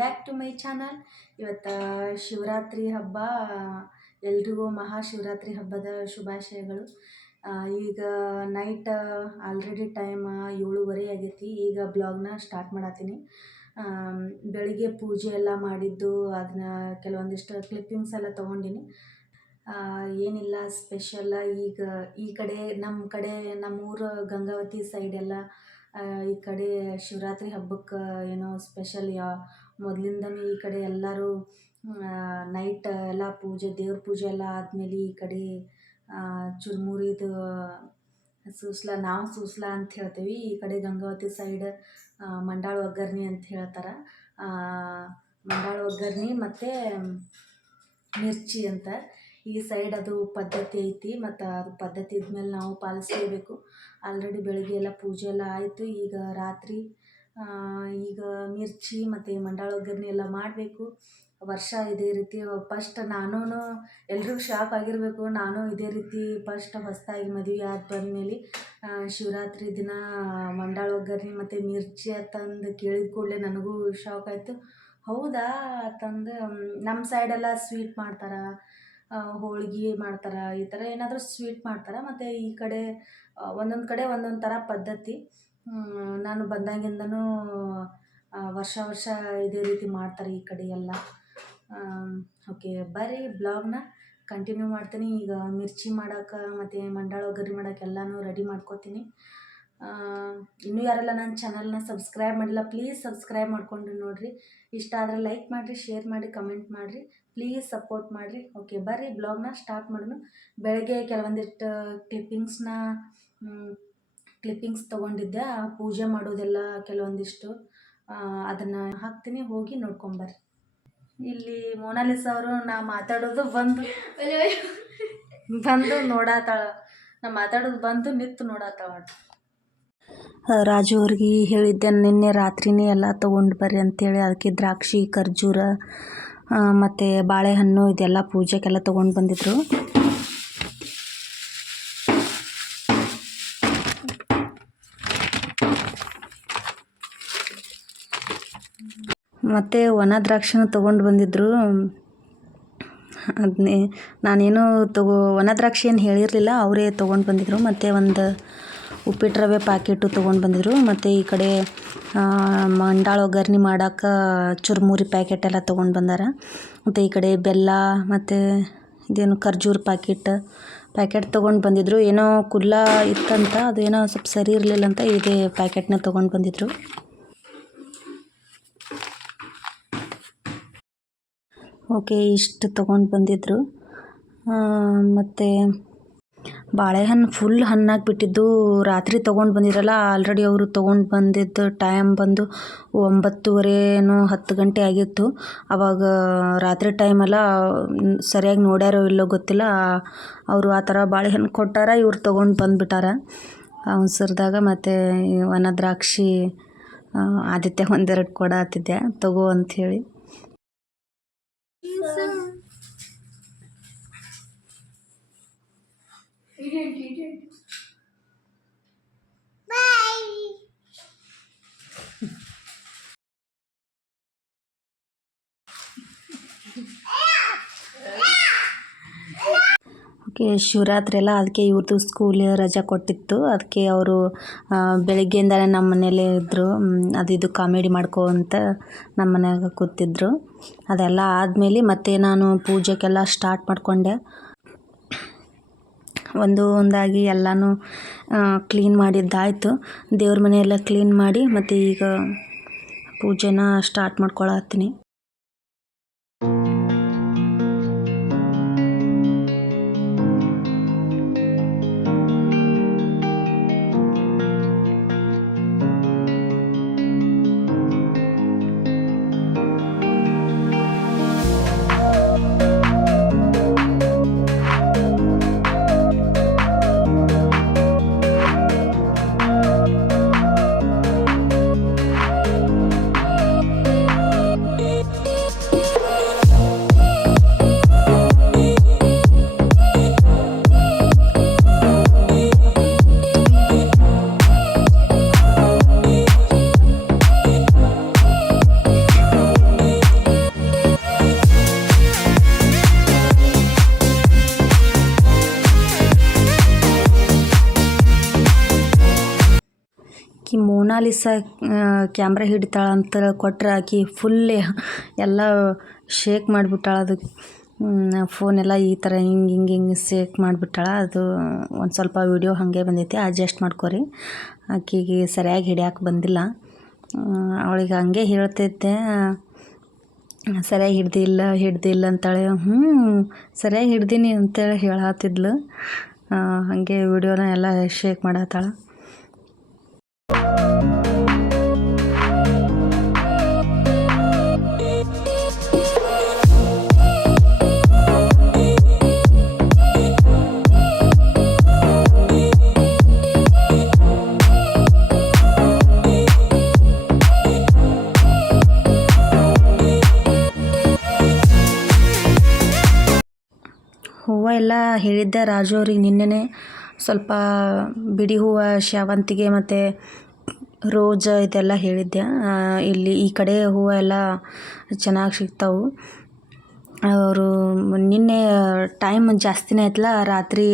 Back to my channel. ಇವತ್ತು ಶಿವರಾತ್ರಿ ಹಬ್ಬ, ಎಲ್ರಿಗೂ ಮಹಾಶಿವರಾತ್ರಿ ಹಬ್ಬದ ಶುಭಾಶಯಗಳು. ಈಗ ನೈಟ್ ಆಲ್ರೆಡಿ ಟೈಮ್ 7:30 ಆಗೈತಿ. ಈಗ ಬ್ಲಾಗ್ನ ಸ್ಟಾರ್ಟ್ ಮಾಡತ್ತೀನಿ. ಬೆಳಿಗ್ಗೆ ಪೂಜೆ ಎಲ್ಲ ಮಾಡಿದ್ದು ಅದನ್ನ ಕೆಲವೊಂದಿಷ್ಟು ಕ್ಲಿಪ್ಪಿಂಗ್ಸ್ ಎಲ್ಲ ತೊಗೊಂಡಿನಿ. ಏನಿಲ್ಲ ಸ್ಪೆಷಲ್ಲ. ಈಗ ಈ ಕಡೆ ನಮ್ಮೂರು ಗಂಗಾವತಿ ಸೈಡೆಲ್ಲ ಈ ಕಡೆ ಶಿವರಾತ್ರಿ ಹಬ್ಬಕ್ಕೆ ಏನೋ ಸ್ಪೆಷಲ್. ಮೊದಲಿಂದನೂ ಈ ಕಡೆ ಎಲ್ಲರೂ ನೈಟ್ ಎಲ್ಲ ದೇವ್ರ ಪೂಜೆ ಎಲ್ಲ ಆದಮೇಲೆ ಈ ಕಡೆ ಚುರುಮುರಿದು ನಾವು ಸೂಸ್ಲ ಅಂತ ಹೇಳ್ತೀವಿ. ಈ ಕಡೆ ಗಂಗಾವತಿ ಸೈಡ್ ಮಂಡಾಳ ಒಗ್ಗರ್ಣಿ ಅಂತ ಹೇಳ್ತಾರೆ. ಮಂಡಾಳ ಒಗ್ಗರ್ಣಿ ಮತ್ತು ಮಿರ್ಚಿ ಅಂತ ಈ ಸೈಡ್ ಅದು ಪದ್ಧತಿ ಐತಿ. ಮತ್ತು ಅದು ಪದ್ಧತಿ ಇದ್ಮೇಲೆ ನಾವು ಪಾಲಿಸಲೇಬೇಕು. ಆಲ್ರೆಡಿ ಬೆಳಗ್ಗೆ ಎಲ್ಲ ಪೂಜೆ ಎಲ್ಲ ಆಯಿತು. ಈಗ ರಾತ್ರಿ ಈಗ ಮಿರ್ಚಿ ಮತ್ತು ಮಂಡಾಳ ಒಗ್ಗರ್ಣಿ ಎಲ್ಲ ಮಾಡಬೇಕು. ವರ್ಷ ಇದೇ ರೀತಿ ಫಸ್ಟ್ ನಾನು ಎಲ್ರಿಗೂ ಶಾಕ್ ಆಗಿರಬೇಕು. ನಾನು ಇದೇ ರೀತಿ ಫಸ್ಟ್ ಹೊಸದಾಗಿ ಮದುವೆ ಆದ ಬಂದಮೇಲೆ ಶಿವರಾತ್ರಿ ದಿನ ಮಂಡಾಳ ಒಗ್ಗರ್ಣಿ ಮತ್ತು ಮಿರ್ಚಿ ಅಂತಂದು ಕೇಳಿದ ಕೂಡಲೇ ನನಗೂ ಶಾಕ್ ಆಯಿತು. ಹೌದಾ ಅಂತಂದು ನಮ್ಮ ಸೈಡೆಲ್ಲ ಸ್ವೀಟ್ ಮಾಡ್ತಾರೆ, ಹೋಳ್ಗೆ ಮಾಡ್ತಾರೆ, ಈ ಥರ ಏನಾದರೂ ಸ್ವೀಟ್ ಮಾಡ್ತಾರೆ. ಮತ್ತು ಈ ಕಡೆ ಒಂದೊಂದು ಕಡೆ ಒಂದೊಂದು ಥರ ಪದ್ಧತಿ. ನಾನು ಬಂದಾಗಿಂದನೂ ವರ್ಷ ಇದೇ ರೀತಿ ಮಾಡ್ತಾರೆ ಈ ಕಡೆ ಎಲ್ಲ. ಓಕೆ, ಬರ್ರಿ ಬ್ಲಾಗ್ನ ಕಂಟಿನ್ಯೂ ಮಾಡ್ತೀನಿ. ಈಗ ಮಿರ್ಚಿ ಮಾಡೋಕೆ ಮತ್ತು ಮಂಡಾಳ ಒಗ್ಗರ್ಣಿ ಮಾಡೋಕೆ ಎಲ್ಲನೂ ರೆಡಿ ಮಾಡ್ಕೋತೀನಿ. ಇನ್ನೂ ಯಾರೆಲ್ಲ ನನ್ನ ಚಾನಲ್ನ ಸಬ್ಸ್ಕ್ರೈಬ್ ಮಾಡಿಲ್ಲ, ಪ್ಲೀಸ್ ಸಬ್ಸ್ಕ್ರೈಬ್ ಮಾಡಿಕೊಂಡು ನೋಡಿರಿ. ಇಷ್ಟ ಆದರೆ ಲೈಕ್ ಮಾಡಿರಿ, ಶೇರ್ ಮಾಡಿ, ಕಮೆಂಟ್ ಮಾಡಿರಿ, ಪ್ಲೀಸ್ ಸಪೋರ್ಟ್ ಮಾಡಿರಿ. ಓಕೆ, ಬರ್ರಿ ಬ್ಲಾಗ್ನ ಸ್ಟಾರ್ಟ್ ಮಾಡೋಣ. ಬೆಳಗ್ಗೆ ಕೆಲವೊಂದಿಷ್ಟು ಕ್ಲಿಪ್ಪಿಂಗ್ಸ್ ತೊಗೊಂಡಿದ್ದೆ. ಪೂಜೆ ಮಾಡೋದೆಲ್ಲ ಕೆಲವೊಂದಿಷ್ಟು ಅದನ್ನು ಹಾಕ್ತೀನಿ, ಹೋಗಿ ನೋಡ್ಕೊಂಬರ್ರಿ. ಇಲ್ಲಿ ಮೋನಾಲಿಸ ಅವರು ನಾ ಮಾತಾಡೋದು ಬಂದು ನೋಡತ್ತಾಳ. ನಾ ಮಾತಾಡೋದು ಬಂದು ನಿಂತು ನೋಡತ್ತಾಳ. ರಾಜು ಅವ್ರಿಗೆ ಹೇಳಿದ್ದೆ ನಿನ್ನೆ ರಾತ್ರಿನೇ ಎಲ್ಲ ತೊಗೊಂಡು ಬರ್ರಿ ಅಂತೇಳಿ. ಅದಕ್ಕೆ ದ್ರಾಕ್ಷಿ, ಖರ್ಜೂರ ಮತ್ತು ಬಾಳೆಹಣ್ಣು ಇದೆಲ್ಲ ಪೂಜೆಗೆಲ್ಲ ತೊಗೊಂಡು ಬಂದಿದ್ರು. ಮತ್ತು ಒಣ ದ್ರಾಕ್ಷಿನೂ ತೊಗೊಂಡು ಬಂದಿದ್ದರು. ಅದನ್ನೇ ನಾನೇನು ಒಣ ದ್ರಾಕ್ಷಿ ಏನು ಹೇಳಿರಲಿಲ್ಲ, ಅವರೇ ತೊಗೊಂಡು ಬಂದಿದ್ದರು. ಮತ್ತು ಒಂದು ಉಪ್ಪಿಟ್ಟು ರವೆ ಪ್ಯಾಕೆಟು ತೊಗೊಂಡು ಬಂದಿದ್ದರು. ಮತ್ತು ಈ ಕಡೆ ಮಂಡಾಳ ಒಗ್ಗರ್ಣಿ ಮಾಡೋಕೆ ಚುರುಮುರಿ ಪ್ಯಾಕೆಟ್ ಎಲ್ಲ ತೊಗೊಂಡು ಬಂದಾರ. ಮತ್ತು ಈ ಕಡೆ ಬೆಲ್ಲ ಮತ್ತು ಇದೇನು ಖರ್ಜೂರ ಪ್ಯಾಕೆಟ್ ತೊಗೊಂಡು ಬಂದಿದ್ದರು. ಏನೋ ಕುಲ್ಲ ಇತ್ತಂತ, ಅದು ಏನೋ ಸ್ವಲ್ಪ ಸರಿ ಇರಲಿಲ್ಲ ಅಂತ ಇದೇ ಪ್ಯಾಕೆಟ್ನ ತೊಗೊಂಡು ಬಂದಿದ್ದರು. ಓಕೆ, ಇಷ್ಟು ತೊಗೊಂಡು ಬಂದಿದ್ದರು. ಮತ್ತು ಬಾಳೆಹಣ್ಣು ಫುಲ್ ಹಣ್ಣಾಗಿ ಬಿಟ್ಟಿದ್ದು. ರಾತ್ರಿ ತೊಗೊಂಡು ಬಂದಿರಲ್ಲ, ಆಲ್ರೆಡಿ ಅವರು ತೊಗೊಂಡು ಬಂದಿದ್ದು ಟೈಮ್ ಬಂದು 9:30 10 ಗಂಟೆ ಆಗಿತ್ತು. ಆವಾಗ ರಾತ್ರಿ ಟೈಮೆಲ್ಲ ಸರಿಯಾಗಿ ನೋಡ್ಯಾರೋ ಇಲ್ಲೋ ಗೊತ್ತಿಲ್ಲ, ಅವರು ಆ ಥರ ಬಾಳೆಹಣ್ಣು ಕೊಟ್ಟಾರ, ಇವ್ರು ತೊಗೊಂಡು ಬಂದುಬಿಟ್ಟಾರ ಅವಸರದಾಗ. ಮತ್ತು ಒಣ ದ್ರಾಕ್ಷಿ ಆದಿತ್ಯ ಒಂದೆರಡು ಕೊಡ ಹತ್ತಿದ್ದೆ ತಗೋ ಅಂಥೇಳಿ. ಓಕೆ, ಶಿವರಾತ್ರಿ ಎಲ್ಲ, ಅದಕ್ಕೆ ಇವ್ರದ್ದು ಸ್ಕೂಲ್ ರಜೆ ಕೊಟ್ಟಿತ್ತು. ಅದಕ್ಕೆ ಅವರು ಬೆಳಗ್ಗೆಯಿಂದಲೇ ನಮ್ಮ ಮನೇಲೇ ಇದ್ದರು. ಇದು ಕಾಮಿಡಿ ಮಾಡ್ಕೊಂತ ನಮ್ಮ ಮನ್ಯಾಗ ಕೂತಿದ್ರು. ಅದೆಲ್ಲ ಆದಮೇಲೆ ಮತ್ತೆ ನಾನು ಪೂಜೆಗೆಲ್ಲ ಸ್ಟಾರ್ಟ್ ಮಾಡಿಕೊಂಡೆ. ಒಂದಾಗಿ ಎಲ್ಲನೂ ಕ್ಲೀನ್ ಮಾಡಿದ್ದಾಯಿತು. ದೇವ್ರ ಮನೆಯೆಲ್ಲ ಕ್ಲೀನ್ ಮಾಡಿ ಮತ್ತು ಈಗ ಪೂಜೆನ ಸ್ಟಾರ್ಟ್ ಮಾಡ್ಕೊಳತ್ತೀನಿ. ಮೊನಾಲಿಸಾ ಕ್ಯಾಮ್ರಾ ಹಿಡಿತಾಳೆ ಅಂತ ಕೊಟ್ರೆ ಆಕಿ ಫುಲ್ ಎಲ್ಲ ಶೇಕ್ ಮಾಡಿಬಿಟ್ಟಾಳ. ಅದು ಫೋನೆಲ್ಲ ಈ ಥರ ಹಿಂಗೆ ಶೇಕ್ ಮಾಡಿಬಿಟ್ಟಾಳ. ಅದು ಒಂದು ಸ್ವಲ್ಪ ವಿಡಿಯೋ ಹಾಗೆ ಬಂದೈತಿ, ಅಡ್ಜಸ್ಟ್ ಮಾಡ್ಕೊರಿ. ಆಕಿಗೆ ಸರಿಯಾಗಿ ಹಿಡಿಯೋಕೆ ಬಂದಿಲ್ಲ. ಅವಳಿಗೆ ಹಂಗೆ ಹೇಳ್ತಿದ್ದೆ, ಸರಿಯಾಗಿ ಹಿಡ್ದಿಲ್ಲ ಅಂತಾಳೆ. ಸರಿಯಾಗಿ ಹಿಡ್ದೀನಿ ಅಂತೇಳಿ ಹೇಳತ್ತಿದ್ಲು. ಹಾಗೆ ವಿಡಿಯೋನ ಎಲ್ಲ ಶೇಕ್ ಮಾಡತ್ತಾಳ. ಹೂವು ಎಲ್ಲ ಹೇಳಿದ್ದೆ ರಾಜು ಅವ್ರಿಗೆ ನಿನ್ನೆನೆ. ಸ್ವಲ್ಪ ಬಿಡಿ ಹೂವು, ಸೇವಂತಿಗೆ ಮತ್ತು ರೋಜ್ ಇದೆಲ್ಲ ಹೇಳಿದ್ದೆ. ಇಲ್ಲಿ ಈ ಕಡೆ ಹೂವು ಎಲ್ಲ ಚೆನ್ನಾಗಿ ಸಿಗ್ತಾವೆ. ಅವರು ನಿನ್ನೆ ಟೈಮ್ ಜಾಸ್ತಿನೇ ಆಯ್ತಲ್ಲ, ರಾತ್ರಿ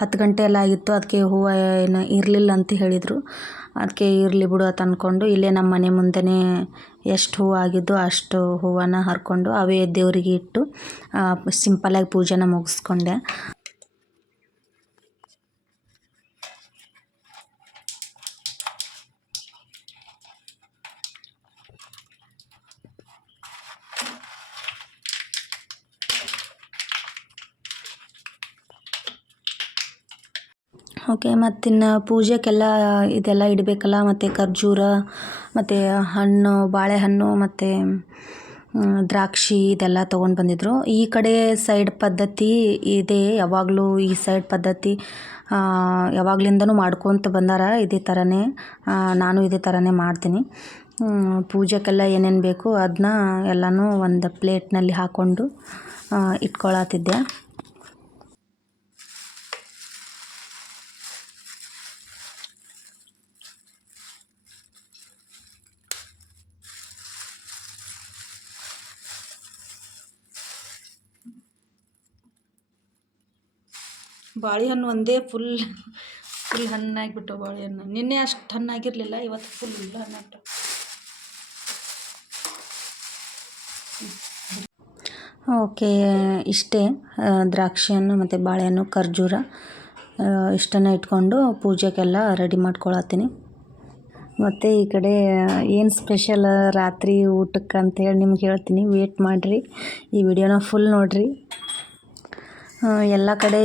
10 ಗಂಟೆ ಎಲ್ಲ ಆಗಿತ್ತು. ಅದಕ್ಕೆ ಹೂವು ಏನು ಇರಲಿಲ್ಲ ಅಂತ ಹೇಳಿದರು. ಅದಕ್ಕೆ ಇರಲಿ ಬಿಡು ಅಂತ ಅಂದ್ಕೊಂಡು ಇಲ್ಲೇ ನಮ್ಮ ಮನೆ ಮುಂದೆನೇ ಎಷ್ಟು ಹೂವು ಆಗಿದ್ದು ಅಷ್ಟು ಹೂವನ್ನು ಹರ್ಕೊಂಡು ಅವೇ ದೇವರಿಗೆ ಇಟ್ಟು ಸಿಂಪಲಾಗಿ ಪೂಜೆನ ಮುಗಿಸ್ಕೊಂಡೆ. ಓಕೆ, ಮತ್ತಿನ್ನು ಪೂಜೆಗೆಲ್ಲ ಇದೆಲ್ಲ ಇಡಬೇಕಲ್ಲ. ಮತ್ತು ಖರ್ಜೂರ ಮತ್ತು ಹಣ್ಣು, ಬಾಳೆಹಣ್ಣು ಮತ್ತು ದ್ರಾಕ್ಷಿ ಇದೆಲ್ಲ ತೊಗೊಂಡು ಬಂದಿದ್ದರು. ಈ ಕಡೆ ಸೈಡ್ ಪದ್ಧತಿ ಇದೆ, ಯಾವಾಗಲೂ ಈ ಸೈಡ್ ಪದ್ಧತಿ ಯಾವಾಗಲಿಂದನೂ ಮಾಡ್ಕೊತ ಬಂದಾರ. ಇದೇ ಥರನೇ ನಾನು ಇದೇ ಥರನೇ ಮಾಡ್ತೀನಿ. ಪೂಜೆಗೆಲ್ಲ ಏನೇನು ಬೇಕು ಅದನ್ನ ಎಲ್ಲನೂ ಒಂದು ಪ್ಲೇಟ್ನಲ್ಲಿ ಹಾಕ್ಕೊಂಡು ಇಟ್ಕೊಳತ್ತಿದ್ದೆ. ಬಾಳೆಹಣ್ಣು ಒಂದೇ ಫುಲ್ ಹಣ್ಣಾಗಿಬಿಟ್ಟು ಬಾಳೆಹಣ್ಣು. ನಿನ್ನೆ ಅಷ್ಟು ಹಣ್ಣಾಗಿರಲಿಲ್ಲ, ಇವತ್ತು ಫುಲ್ ಹಣ್ಣಾಗ್ಬಿಟ್ಟು. ಓಕೆ, ಇಷ್ಟೇ. ದ್ರಾಕ್ಷಿ ಹಣ್ಣು ಮತ್ತು ಬಾಳೆಹಣ್ಣು, ಖರ್ಜೂರ ಇಷ್ಟನ್ನು ಇಟ್ಕೊಂಡು ಪೂಜೆಗೆಲ್ಲ ರೆಡಿ ಮಾಡ್ಕೊಳತ್ತೀನಿ. ಮತ್ತು ಈ ಕಡೆ ಏನು ಸ್ಪೆಷಲ್ ರಾತ್ರಿ ಊಟಕ್ಕೆ ಅಂತೇಳಿ ನಿಮ್ಗೆ ಹೇಳ್ತೀನಿ. ವೇಟ್ ಮಾಡಿರಿ, ಈ ವಿಡಿಯೋನ ಫುಲ್ ನೋಡಿರಿ. ಎಲ್ಲ ಕಡೆ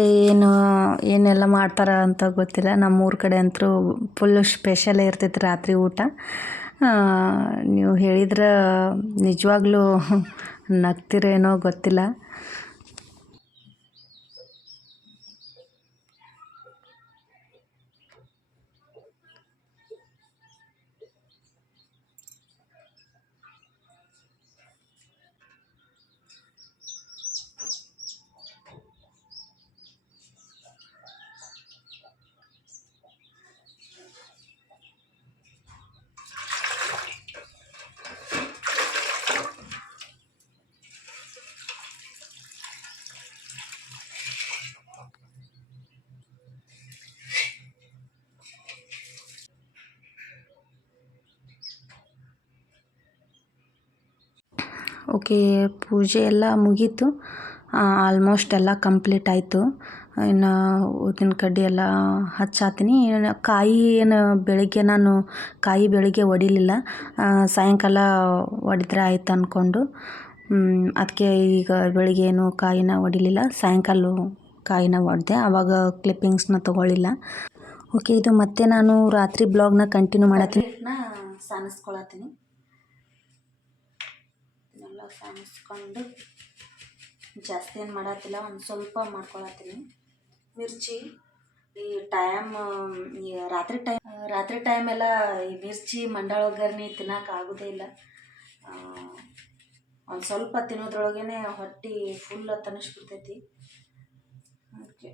ಏನೆಲ್ಲ ಮಾಡ್ತಾರೆ ಅಂತ ಗೊತ್ತಿಲ್ಲ. ನಮ್ಮೂರ ಕಡೆ ಅಂತೂ ಫುಲ್ಲು ಸ್ಪೆಷಲೇ ಇರ್ತೈತೆ ರಾತ್ರಿ ಊಟ. ನೀವು ಹೇಳಿದ್ರೆ ನಿಜವಾಗ್ಲೂ ನಗ್ತಿರೇನೋ ಗೊತ್ತಿಲ್ಲ. ಓಕೆ, ಪೂಜೆ ಎಲ್ಲ ಮುಗೀತು. ಆಲ್ಮೋಸ್ಟ್ ಎಲ್ಲ ಕಂಪ್ಲೀಟ್ ಆಯಿತು. ಇನ್ನು ಊದಿನ ಕಡ್ಡಿ ಎಲ್ಲ ಹಚ್ಚಾತೀನಿ. ಕಾಯಿ ಬೆಳಗ್ಗೆ ನಾನು ಬೆಳಗ್ಗೆ ಒಡಿಲಿಲ್ಲ, ಸಾಯಂಕಾಲ ಒಡೆದ್ರೆ ಆಯ್ತು ಅಂದ್ಕೊಂಡು ಅದಕ್ಕೆ ಈಗ ಬೆಳಿಗ್ಗೆ ಏನು ಕಾಯಿನ ಒಡಿಲಿಲ್ಲ, ಸಾಯಂಕಾಲ ಕಾಯಿನ ಒಡೆದೆ. ಆವಾಗ ಕ್ಲಿಪ್ಪಿಂಗ್ಸ್ನ ತೊಗೊಳ್ಳಿಲ್ಲ. ಓಕೆ, ಇದು ಮತ್ತೆ ನಾನು ರಾತ್ರಿ ಬ್ಲಾಗ್ನ ಕಂಟಿನ್ಯೂ ಮಾಡತ್ತೀನಿ. ಸಾನಿಸ್ಕೊಳತ್ತೀನಿ. ಎಲ್ಲ ಸಾನಿಸ್ಕೊಂಡು ಜಾಸ್ತಿ ಏನು ಮಾಡತ್ತಿಲ್ಲ, ಒಂದು ಸ್ವಲ್ಪ ಮಾಡ್ಕೊಳತ್ತೀನಿ. ಮಿರ್ಚಿ ಈ ರಾತ್ರಿ ಟೈಮೆಲ್ಲ ಈ ಮಿರ್ಚಿ ಮಂಡಾಳ ಒಗ್ಗರ್ಣೆ ತಿನ್ನೋಕ್ಕಾಗೋದೇ ಇಲ್ಲ. ಒಂದು ಸ್ವಲ್ಪ ತಿನ್ನೋದ್ರೊಳಗೇ ಹೊಟ್ಟೆ ಫುಲ್ ತನಿಸ್ಬಿಡ್ತೈತಿ. ಅದಕ್ಕೆ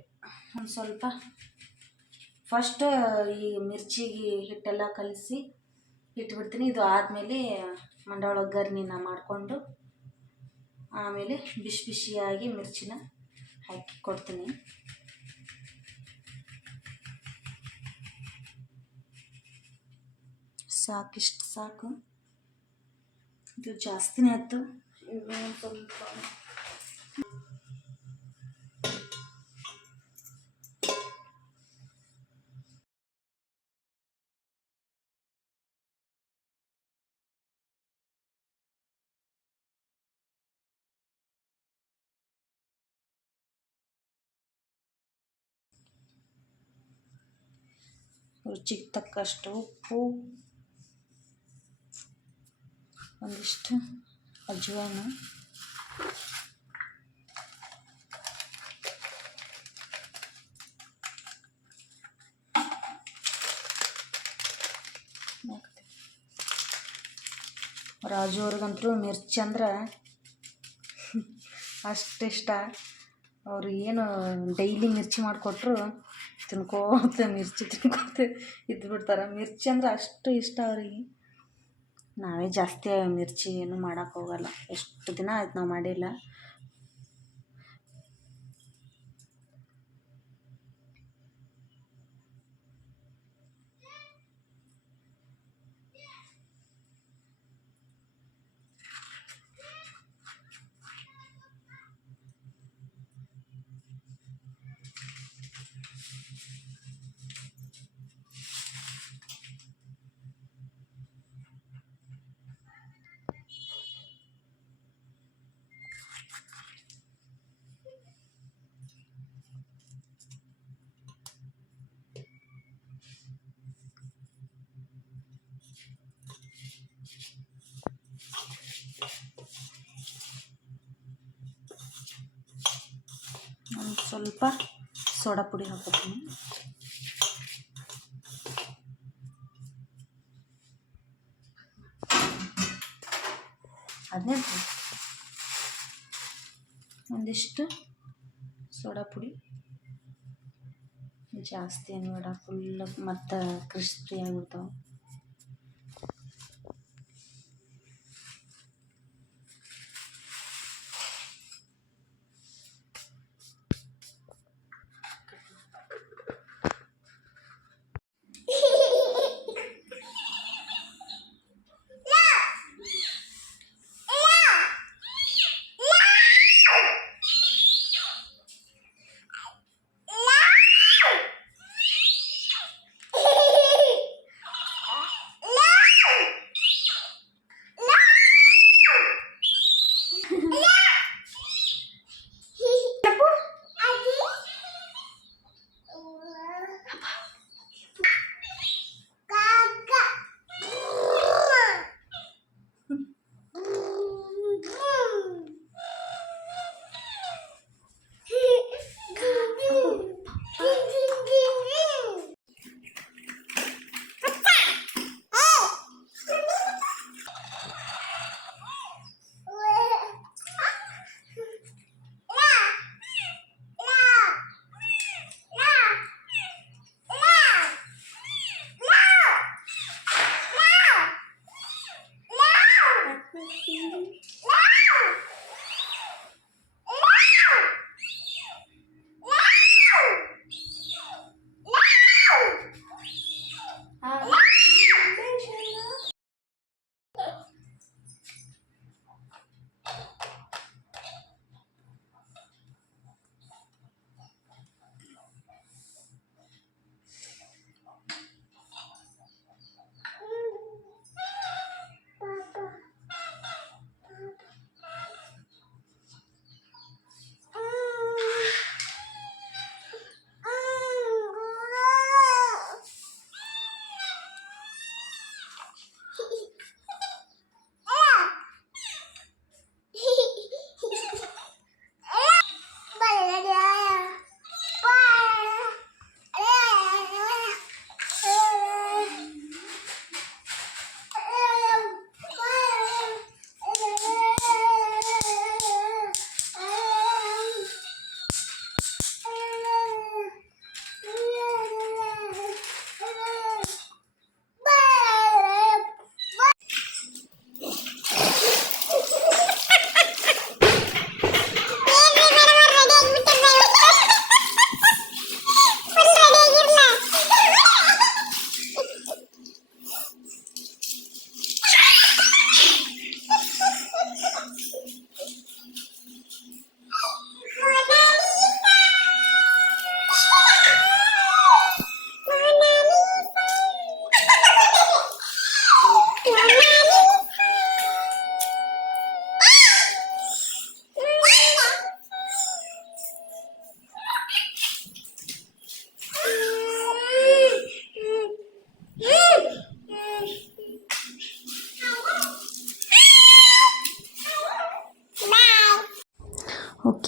ಒಂದು ಸ್ವಲ್ಪ ಫಸ್ಟ್ ಈ ಮಿರ್ಚಿಗೆ ಹಿಟ್ಟೆಲ್ಲ ಕಲಸಿ ಇಟ್ಬಿಡ್ತೀನಿ. ಇದು ಆದಮೇಲೆ ಮಂಡಾಳ ಒಗ್ಗರ್ಣಿನ ಮಾಡಿಕೊಂಡು ಆಮೇಲೆ ಬಿಸಿ ಬಿಸಿಯಾಗಿ ಮಿರ್ಚಿನ ಹಾಕಿ ಕೊಡ್ತೀನಿ. ಸಾಕಿಷ್ಟು ಸಾಕು. ಇದು ಜಾಸ್ತಿನೇ ಆಯ್ತು. ಇನ್ನೊಂದು ಸ್ವಲ್ಪ ರುಚಿಗೆ ತಕ್ಕಷ್ಟು ಉಪ್ಪು, ಒಂದಿಷ್ಟು ಅಜ್ವಾನ, ರಾಜು ಅವ್ರಿಗಂತೂ ಮಿರ್ಚಿ ಅಂದ್ರೆ ಅಷ್ಟಿಷ್ಟ. ಅವ್ರು ಏನು ಡೈಲಿ ಮಿರ್ಚಿ ಮಾಡಿಕೊಟ್ರು ತಿನ್ಕೋತ ಮಿರ್ಚಿ ತಿನ್ಕೋತ ಇದ್ಬಿಡ್ತಾರೆ. ಮಿರ್ಚಿ ಅಂದ್ರೆ ಅಷ್ಟು ಇಷ್ಟ ಅವ್ರಿಗೆ. ನಾವೇ ಜಾಸ್ತಿ ಮಿರ್ಚಿ ಏನು ಮಾಡೋಕೆ ಹೋಗಲ್ಲ. ಎಷ್ಟು ದಿನ ಆಯ್ತು ನಾವು ಮಾಡಿಲ್ಲ. ಒಂದು ಸ್ವಲ್ಪ ಸೋಡಾ ಪುಡಿ ಹಾಕೋತೀನಿ. ಅದನ್ನೇ ಒಂದಿಷ್ಟು ಸೋಡಾ ಪುಡಿ, ಜಾಸ್ತಿ ಏನು ಬೇಡ, ಫುಲ್ ಮತ್ತು ಕ್ರಿಸ್ಪಿ ಆಗಿಬಿಡ್ತಾವೆ.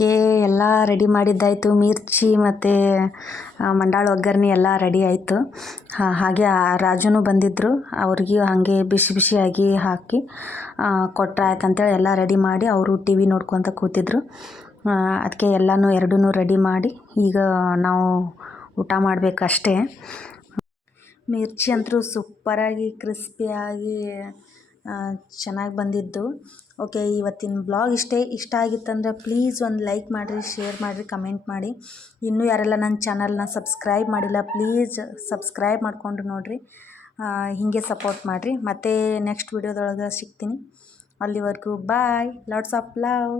ಓಕೆ, ಎಲ್ಲ ರೆಡಿ ಮಾಡಿದ್ದಾಯಿತು. ಮಿರ್ಚಿ ಮತ್ತು ಮಂಡಾಳು ಒಗ್ಗರಣೆ ಎಲ್ಲ ರೆಡಿ ಆಯಿತು. ಹಾಗೆ ರಾಜುನು ಬಂದಿದ್ದರು, ಅವ್ರಿಗೆ ಹಾಗೆ ಬಿಸಿ ಬಿಸಿಯಾಗಿ ಹಾಕಿ ಕೊಟ್ಟರೆ ಆಯ್ತು ಅಂತೇಳಿ ಎಲ್ಲ ರೆಡಿ ಮಾಡಿ ಅವರು ಟಿ ವಿ ನೋಡ್ಕೊತ ಕೂತಿದ್ರು. ಅದಕ್ಕೆ ಎಲ್ಲನೂ ಎರಡೂ ರೆಡಿ ಮಾಡಿ ಈಗ ನಾವು ಊಟ ಮಾಡಬೇಕಷ್ಟೇ. ಮಿರ್ಚಿ ಅಂತೂ ಸೂಪರಾಗಿ ಕ್ರಿಸ್ಪಿಯಾಗಿ ಚೆನ್ನಾಗಿ ಬಂದಿದ್ದು. ಓಕೆ, ಇವತ್ತಿನ ಬ್ಲಾಗ್ ಇಷ್ಟ ಆಗಿತ್ತಂದ್ರೆ ಪ್ಲೀಸ್ ಒಂದು ಲೈಕ್ ಮಾಡಿರಿ, ಶೇರ್ ಮಾಡಿರಿ, ಕಮೆಂಟ್ ಮಾಡಿ. ಇನ್ನೂ ಯಾರೆಲ್ಲ ನನ್ನ ಚಾನಲ್ನ ಸಬ್ಸ್ಕ್ರೈಬ್ ಮಾಡಿಲ್ಲ ಪ್ಲೀಸ್ ಸಬ್ಸ್ಕ್ರೈಬ್ ಮಾಡಿಕೊಂಡು ನೋಡಿರಿ. ಹೀಗೆ ಸಪೋರ್ಟ್ ಮಾಡಿರಿ. ಮತ್ತೆ ನೆಕ್ಸ್ಟ್ ವಿಡಿಯೋದೊಳಗೆ ಸಿಗ್ತೀನಿ. ಅಲ್ಲಿವರೆಗೂ ಬಾಯ್, ಲಾಟ್ಸ್ ಆಫ್ ಲವ್.